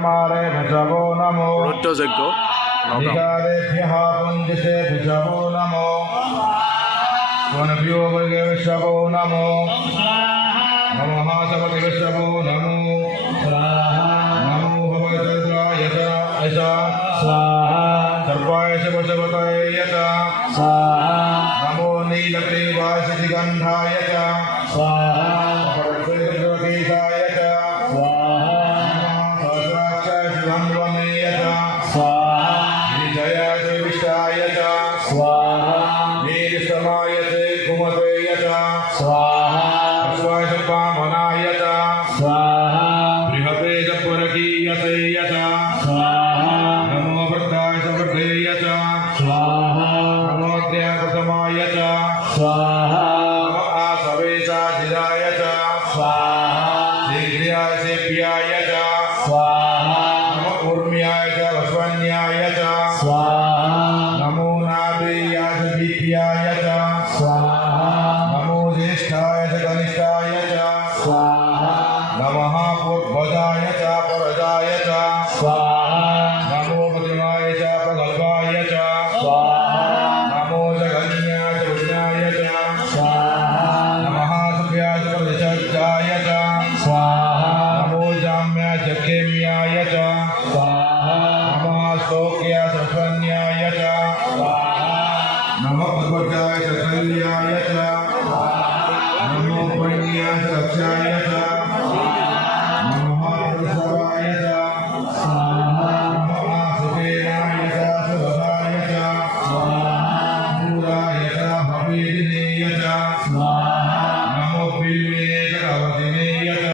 मारे भजवो नमो রুদ্রযজ্ঞ নগাঁও। निगारेभ्यः पुञ्जसे भजवो नमो वनभ्यो वर्गेभ्यो नमो नमः सपतिभ्यो नमो नमो भगवद्गीताय च स्वाहा सर्वाय शिवशवताय च स्वाहा नमो नीलग्रीवासिगन्धाय च स्वाहा परमेश्वरगीताय च स्वाहा सहस्राक्षाय शिवन्वमेय च स्वाहा विजयाय विष्टाय च स्वाहा नीलसमाय च कुमतेय च स्वाहा अश्वाय पावनाय च स्वाहा बृहते च पुरकीयते च स्वाहा नमो वृद्धाय च वृद्धेय च स्वाहा नमो प्रथमाय च स्वाहा नमो आसवे च जिराय च स्वाहा शीघ्राय सेव्याय च स्वाहा नमो ऊर्म्याय च वस्वन्याय च स्वाहा नमो नाभीयाय च दीप्याय च स्वाहा नमो ज्येष्ठाय च कनिष्ठाय च स्वाहा नमः पूर्वजाय च परजाय च स्वाहा